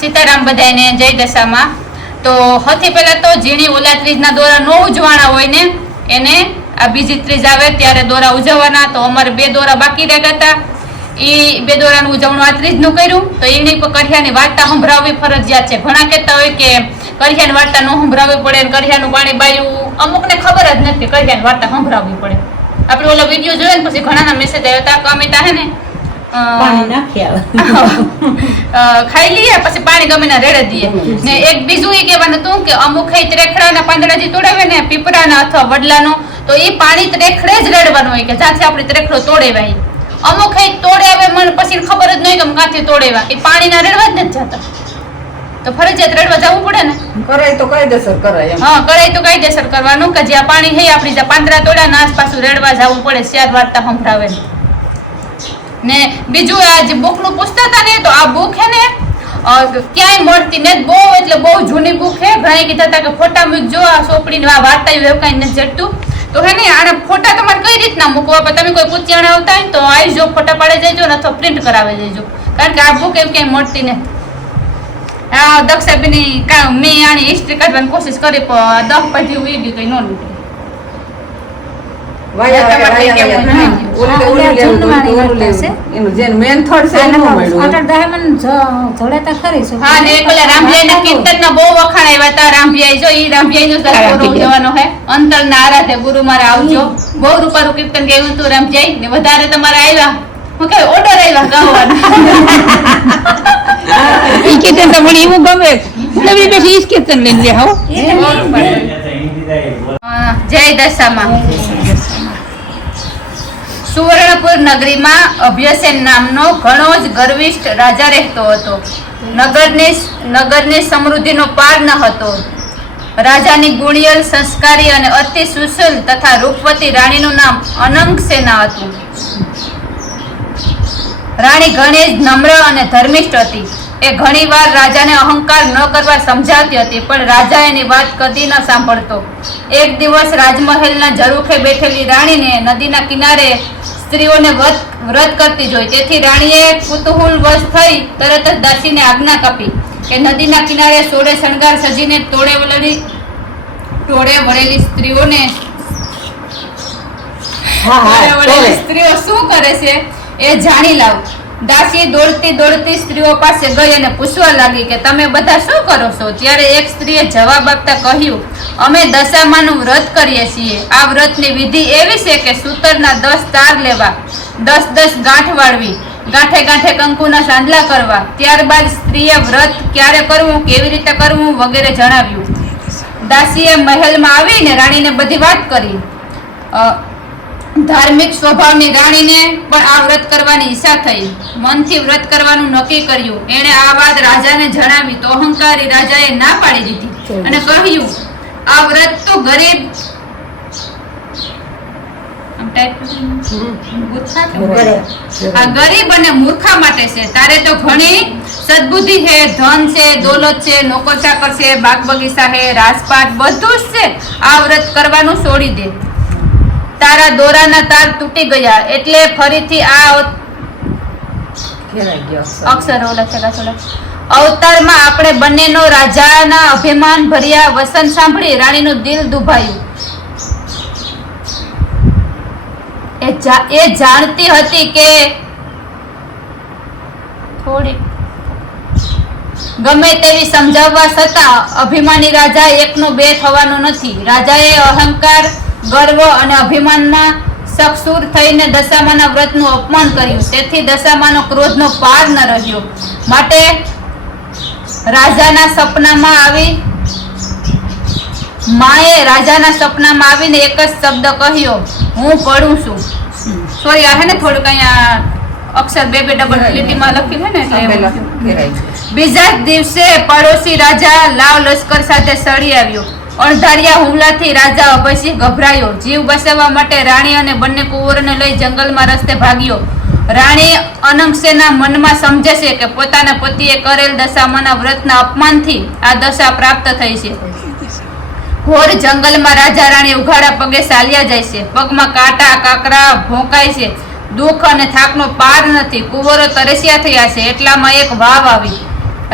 સીતારામ બધાને જય દશામાં. તો સૌથી પહેલા તો ઝીણી ઓલા ત્રીજના દોરા નો ઉજવાના હોય ને એને આ બીજી ત્રીજ આવે ત્યારે દોરા ઉજવવાના. તો અમારે 2 દોરા બાકી રહ્યા હતા. એ 2 દોરાનું ઉજવણું આ ત્રીજનું કર્યું. તો એની પર કરિયાની વાર્તા સંભળાવવી ફરજિયાત છે. ઘણા કહેતા હોય કે કરિયાની વાર્તા ન સંભળાવવી પડે, કરિયાનું પાણી બાયું. અમુકને ખબર જ નથી કરિયાની વાર્તા સંભળાવવી પડે. આપણે ઓલો વિડીયો જોયો ને પછી ઘણાના મેસેજ આવ્યા હતા કે અમિતા હે ને ખાઈ લઈએ પછી પાણી ગમે ના રેડે દઈએ ને. એક બીજું એ કહેવાનું હતું કે અમુક ત્રેખડાના પાંદડા જે તોડાવે ને પીપળાના અથવા વડલાનો, તો એ પાણી ત્રેખડે જ રેડવાનું હોય કે જ્યાંથી આપણે ત્રેખડો તોડેવાય. અમુક તોડે આવે મને પછી ખબર જ નહીં કે ક્યાંથી તોડેવા, એ પાણીના રેડવા જ નથી જતા. તો ફરજિયાત રેડવા જવું પડે ને. કરાય તો કાયદેસર કરાય. હા, કરાય તો કાયદેસર કરવાનું કે જ્યાં પાણી હે આપણી જ્યાં પાંદડા તોડ્યા નાસ પાછું રેડવા જવું પડે. શિયાર વાર્તા સંભળાવે ને. બીજું આ જે બુક નું પૂછતા હતા ને, તો આ બુક હે ને ક્યાંય મળતી ને, બહુ એટલે બહુ જૂની બુક હે. ઘણા કીધા હતા કે ફોટા મૂકજો આ ચોપડી આ વાર્તા એવું કઈ નથી જડતું. તો હે ને આને ફોટા તમારે કઈ રીતના મૂકવા, તમે કોઈ પૂછ્યાણા આવતા હોય તો આવજો, ફોટા પાડી જજો ને અથવા પ્રિન્ટ કરાવી દેજો, કારણ કે આ બુક એમ ક્યાંય મળતી ને. આ દક્ષાબેની મેં આની હિસ્ટ્રી કાઢવાની કોશિશ કરી પણ 10 પછી ઉઈ ગઈ, કઈ ન લીધી. ગુરુ મારે આવજો, બહુ રૂપારું કીર્તન ગયું હતું રામજીયાઈ ને. વધારે તમારે આવ્યા ઓર્ડર આવ્યા ગાવાનું કીર્તન તો મને એવું ગમે. નવી બેસી કીર્તન લઈને લે. હો જય દશામાં. સુવર્ણપુર નગરીમાં અભ્યસેન નામનો ઘણો જ ગર્વિષ્ઠ રાજા રહેતો હતો. નગરની સમૃદ્ધિનો પાર ન હતો. રાજાની ગુણિયલ, સંસ્કારી અને અતિ સુશીલ તથા રૂપવતી રાણીનું નામ અનંગસેના હતું. રાણી ઘણી જ નમ્ર અને ધર્મિષ્ઠ હતી. એ ઘણી વાર રાજાને અહંકાર ન કરવા સમજાવતી હતી, પણ રાજા એની વાત કદી ન સાંભળતો. એક દિવસ રાજમહેલના ઝરૂખે બેઠેલી રાણીને નદીના કિનારે સ્ત્રીઓને વ્રત કરતી જોઈ. તેથી રાણીએ કુતૂહલવશ થઈ તરત જ દાસીને આજ્ઞા આપી કે નદીના કિનારે સોળે શણગાર સજીને ટોળે વળેલી સ્ત્રીઓ શું કરે છે એ જાણી લાવ. દાસી દોડતી સ્ત્રીઓ પાસે ગઈ અને પૂછવા લાગી કે તમે બધા શું કરો છો? ત્યારે એક સ્ત્રીએ જવાબ આપતા કહ્યું, અમે દશામાનું વ્રત કરીએ છીએ. આ વ્રતની વિધિ એવી છે કે સૂતરના 10 તાર લેવા, 10 ગાંઠ વાળવી, ગાંઠે ગાંઠે કંકુના સાંદલા કરવા. ત્યારબાદ સ્ત્રીએ વ્રત ક્યારે કરવું, કેવી રીતે કરવું વગેરે જણાવ્યું. દાસીએ મહેલમાં આવીને રાણીને બધી વાત કરી. ધાર્મિક સ્વભાવની રાણીને પણ આ વ્રત કરવાની ઈચ્છા થઈ. મનથી વ્રત કરવાનું નક્કી કર્યું. એણે આ વાત રાજાને જણાવી તો અહંકારી રાજાએ ના પાડી દીધી અને કહ્યું, આ વ્રત તો ગરીબ અને મૂર્ખા માટે છે. તારે તો ઘણી સદબુદ્ધિ છે, ધન છે, દોલત છે, નોકર ચાકર છે, બાગ બગીચા છે, રાજપાટ બધું જ છે. આ વ્રત કરવાનું છોડી દે. તારા દોરાના તાર તૂટી ગયા એટલે ફરીથી આ અક્ષરો લખેલા થોડા અવતારમાં આપણે બંનેનો રાજાના અભિમાન ભર્યા વસન સાંભળી રાણીનું દિલ દુભાયું. એ જાણતી હતી કે થોડી ગમે તેવી સમજાવવા છતાં અભિમાની રાજા એકનો બે થવાનો નથી. રાજાએ અહંકાર, ગર્વ અને અભિમાનમાં સક્ષુર થઈને દશામાના વ્રતનું અપમાન કર્યું. તેથી દશામાનો ક્રોધનો પાર ન રહ્યો. માટે રાજાના સપનામાં આવીને એક જ શબ્દ કહ્યો, હું પડું છું. સોરી, આ હે ને થોડુંક અહીંયા અક્ષર બે ડબલ લીટીમાં લખ્યું છે ને એટલે. બીજા દિવસે પડોશી રાજા લાવ લશ્કર સાથે સળી આવ્યો. અણધાર્યા હુમલાથી રાજા અભયસિંહ ગભરાયો. જીવ બચાવવા માટે રાણી અને બંને કુંવરોને લઈ જંગલમાં રસ્તે ભાગ્યો. રાણી અનંગસેના મનમાં સમજે છે કે પોતાના પતિએ કરેલ દશામાના વ્રતના અપમાનથી આ દશા પ્રાપ્ત થઈ છે. ઘોર જંગલમાં રાજા રાણી ઉઘાડા પગે ચાલ્યા જાય છે. પગમાં કાંટા કાકરા ભોંકાય છે. દુઃખ અને થાકનો પાર નથી. કુંવરો તરસ્યા થયા છે. એટલામાં એક વાવ આવી.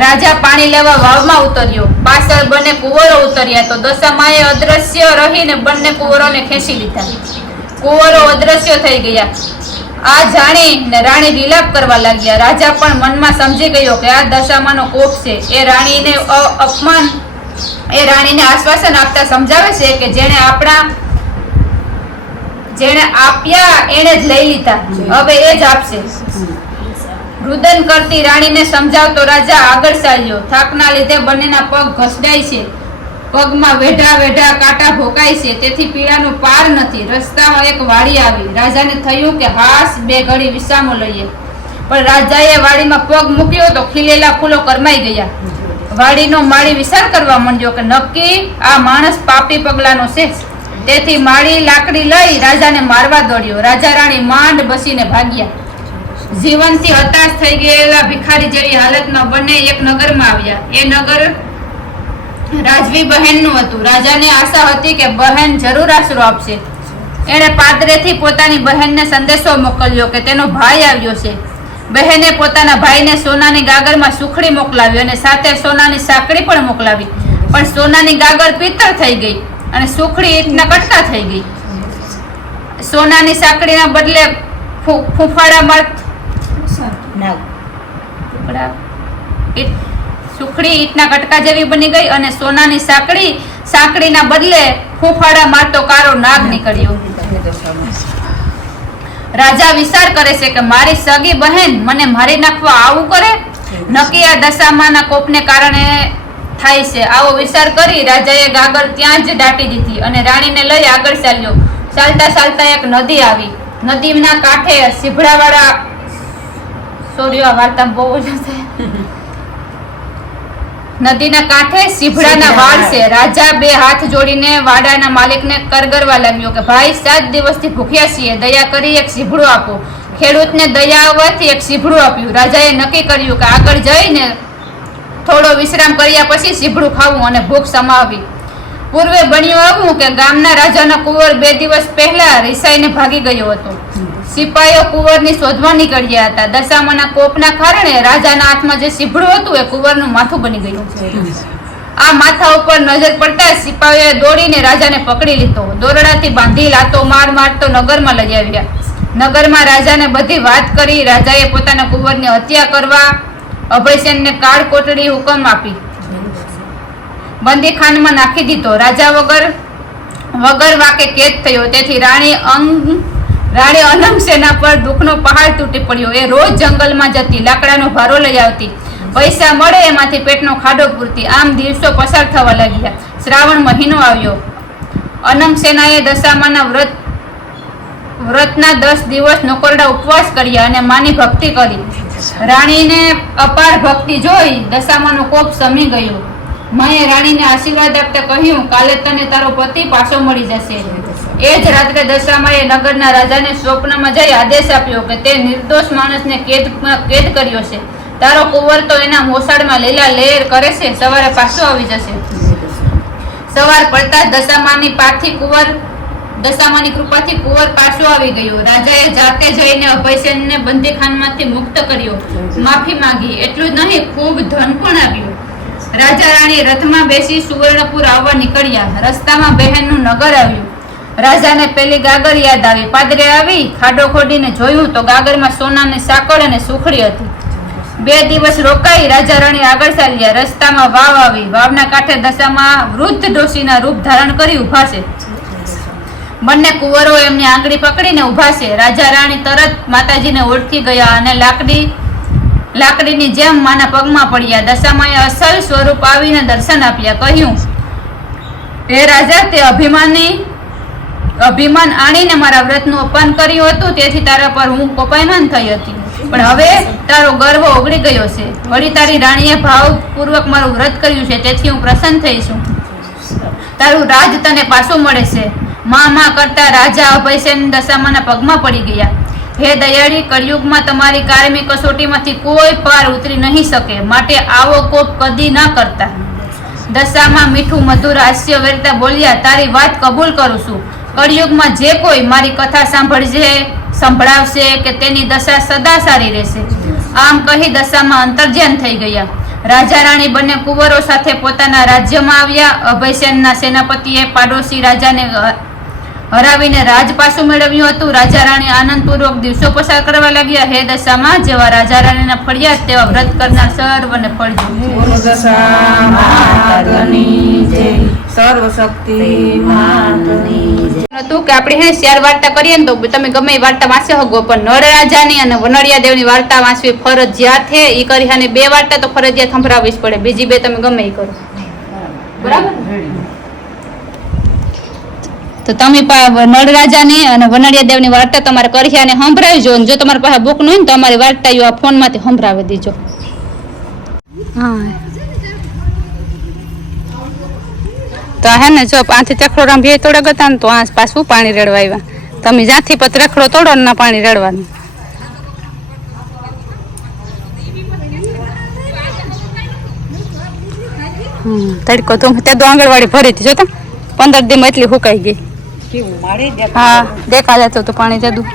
રાજા પાણી લેવા વાવમાં ઉતર્યો. પાછળ બંને કુંવરો ઉતર્યા તો દશામાએ અદ્રશ્ય રહીને બંને કુંવરોને ખેંચી લીધા. કુંવરો અદ્રશ્ય થઈ ગયા. આ જાણીને રાણી વિલાપ કરવા લાગ્યા. રાજા પણ મનમાં સમજી ગયો કે આ દશામાનો કોપ છે. એ રાણીને આશ્વાસન આપતા સમજાવે છે કે જેણે આપ્યા એને જ લઈ લીધા, હવે એ જ આપશે. રુદન કરતી રાણીને સમજાવતો રાજા આગળ ચાલ્યો. થાકના લીધે બંનેના પગ ઘસડાય છે, પગમાં વેઢા વેઢા કાંટા ભોકાય છે, તેથી પીડાનો પાર નથી. રસ્તામાં એક વાડી આવી. રાજાને થયું કે હાશ બે ઘડી વિશ્રામો લઈએ, પણ રાજાએ વાડીમાં પગ મૂક્યો તો ખીલેલા ફૂલો કરમાઈ ગયા. વાડીનો માળી વિચાર કરવા માંડ્યો કે નક્કી આ માણસ પાપી પગલાનો છે, તેથી માળી લાકડી લઈ રાજાને મારવા દોડ્યો. રાજા રાણી માંડ બસીને ભાગ્યા. જીવનથી હતાશ થઈ ગયેલા ભિખારી જેવી હાલતમાં બંને એક નગરમાં આવ્યા. એ નગર રાજવી બહેનનું હતું. રાજાને આશા હતી કે બહેન જરૂર આશરો આપશે. એણે પાદરેથી પોતાની બહેનને સંદેશો મોકલ્યો કે તેનો ભાઈ આવ્યો છે. બહેને પોતાના ભાઈને સોનાની ગાગરમાં સુખડી મોકલાવી અને સાથે સોનાની સાંકળી પણ મોકલાવી, પણ સોનાની ગાગર પિત્તળ થઈ ગઈ અને સુખડી ઈંટના કટકા થઈ ગઈ. સોનાની સાંકળીના બદલે ફૂફાડા સુખડી ઈંટના કટકા જેવી બની ગઈ અને સોનાની સાંકળીના બદલે ફૂફાડા મારતો કારો નાગ નીકળ્યો. રાજા વિચાર કરે છે કે મારી સગી બહેન મને મારી નાખવા આવું કરે, નક્કી આ દશામાના કોપને કારણે થાય છે. આવો વિચાર કરી રાજાએ ગાગર ત્યાં જ દાટી દીધી અને રાણીને લઈ આગળ ચાલ્યો. ચાલતા ચાલતા એક નદી આવી. નદીના કાંઠે સીભડાવાળા સોર્યો વાર્તા બહુ નદીના કાંઠે સીભડાના વાડ છે. રાજા બે હાથ જોડીને વાડાના માલિકને કરગરવા લાગ્યો કે ભાઈ 7 દિવસથી ભૂખ્યા છીએ, દયા કરી એક સીભડું આપો. ખેડૂતને દયા આવવાથી એક સીભડું આપ્યું. રાજાએ નક્કી કર્યું કે આગળ જઈને થોડો વિશ્રામ કર્યા પછી સીભડું ખાવું અને ભૂખ સમાવવી. પૂર્વે બન્યું આવું કે ગામના રાજાનો કુંવર 2 દિવસ પહેલા રિસાઈને ભાગી ગયો હતો. સિપાહીઓ કુંવરની શોધવા નીકળ્યા હતા. દશામાના કોપના કારણે રાજાના હાથમાં જે સીભડું હતું એ કુંવરનું માથું બની ગયું. આ માથા ઉપર નજર પડતા સિપાહીઓએ દોડીને રાજાને પકડી લીધો. દોરડાથી બાંધી લાતો મારતો નગરમાં લઈ આવ્યા. નગરમાં રાજાને બધી વાત કરી. રાજાએ પોતાના કુંવરની હત્યા કરવા અભયસેનને કાળ કોટડી હુકમ આપી બંદીખાનામાં નાખી દીધો. રાજા વગર વાકે કેદ થયો. તેથી રાણી અનંગ પર દુઃખનો પહાડ તૂટી પડ્યો. એ રોજ જંગલમાં જતી, લાકડાનો ભારો લઈ આવતી, પૈસા મળે એમાંથી પેટનો ખાડો પૂરતી. આમ દિવસો પસાર થવા લાગ્યા. શ્રાવણ મહિનો આવ્યો. અનંગ સેનાએ દશામાના વ્રતના 10 દિવસ નોકરડા ઉપવાસ કર્યા અને માની ભક્તિ કરી. રાણીને અપાર ભક્તિ જોઈ દશામાનો કોપ શમી ગયો. માએ રાણીને આશીર્વાદ આપતા કહ્યું કાલે તને તારો પતિ પાછો મળી જશે. એ જ રાત્રે દશામાએ નગરના રાજાને સ્વપ્નમાં જઈ આદેશ આપ્યો કે તે નિર્દોષ માણસને કેદ કર્યો છે. તારો કુંવર તો એના મોસાળમાં લીલા લહેર કરે છે, સવારે પાછો આવી જશે. સવાર પડતા દશામાની કૃપાથી કુંવર પાછો આવી ગયો. રાજાએ જાતે જઈને અભયસેનને બંદીખાનામાંથી મુક્ત કર્યો, માફી માંગી. એટલું જ નહીં, ખૂબ ધન પણ આવ્યું. રાજા રાણી રથમાં બેસી સુવર્ણપુર આવવા નીકળ્યા. રસ્તામાં બહેનનું નગર આવ્યું. રાજાને પેલી ગાગર યાદ આવી. પાદરે આવી ખાડો ખોડીને જોયું તો ગાગરમાં સોનાની સાંકળ અને સુખડી હતી. 2 દિવસ રોકાઈ રાજા રાણી આગળ ચાલ્યા. રસ્તામાં વાવ આવી. વાવના કાંઠે દશામાં વૃદ્ધ ડોશીના રૂપ ધારણ કરી ઊભા છે. બંને કુંવરો એમની આંગળી પકડીને ઊભા છે. રાજા રાણી તરત માતાજીને ઓળખી ગયા અને લાકડીની જેમ માના પગમાં પડ્યા. દશામાએ અસલ સ્વરૂપ આવીને દર્શન આપ્યા. કહ્યું, હે રાજા, તે અભિમાન આણીને મારા વ્રતનું અપમાન કર્યું હતું, તેથી તારા પર હું કોપાયમાન થઈ હતી, પણ હવે તારો ગર્વ ઓગળી ગયો છે. વળી તારી રાણીએ ભાવપૂર્વક મારું વ્રત કર્યું છે, તેથી હું પ્રસન્ન થઈ છું. તારું રાજ તને પાછું મળે છે. મા કરતા રાજા અભયસેન દશામાના પગમાં પડી ગયા. હે દયાળી, કળિયુગમાં તમારી કાયમી કસોટીમાંથી કોઈ પાર ઉતરી નહીં શકે, માટે આવો કોપ કદી ન કરતા. દશામાં મીઠું મધુર હાસ્ય વેરતા બોલ્યા, તારી વાત કબૂલ કરું છું. કળિયુગમાં જે કોઈ મારી કથા સંભળાવશે કે તેની દશા સદા સારી રહેશે. આમ કહી દશામાં અંતર્ધ્યાન થઈ ગયા. રાજા રાણી બંને કુંવરો સાથે પોતાના રાજ્યમાં આવ્યા. અભયસેનના સેનાપતિએ પાડોશી રાજાને હરાવીને રાજ પાછું મેળવ્યું હતું. રાજા રાણી આનંદપૂર્વક દિવસો પસાર કરવા લાગ્યા. હે દશામાં, જેવા રાજા રાણીના ફળિયા તેવા વ્રત કરનાર સર્વને ફળજો. બોલો દશા માતની જય, સર્વશક્તિ માતની જય. હતું કે આપણે હે શેર વાર્તા કરીએ ને તો તમે ગમે એ વાર્તા વાંચી શકો, પણ નળ રાજાની અને વનડિયા દેવની વાર્તા વાંચવી ફરજિયાત છે. એ કરી અને 2 વાર્તા તો ફરજિયાત સંભળાવવી જ પડે, બીજી 2 તમે ગમે એ કરો. બરાબર. તો તમે નળ રાજાની અને વનડિયા દેવની વાર્તા તમારે કરી અને સંભળાવજો. જો તમારી પાસે બુક ન હોય ને તો અમારી વાર્તા આ ફોનમાંથી સંભળાવી દીજો. હા, તો હે ને જો આથી ચખડો રાંભીએ તોડે ગતા ને તો આ પાછું પાણી રેડવા આવ્યા. તમે જ્યાંથી પછી રખડો તોડો ને ના પાણી રેડવાનું. તડકો તો ત્યાં તો આંગણવાડી ભરી હતી, જોતા 15 દિવસમાં એટલી સુકાઈ ગઈ. હા, દેખા જતો તો પાણી જતું.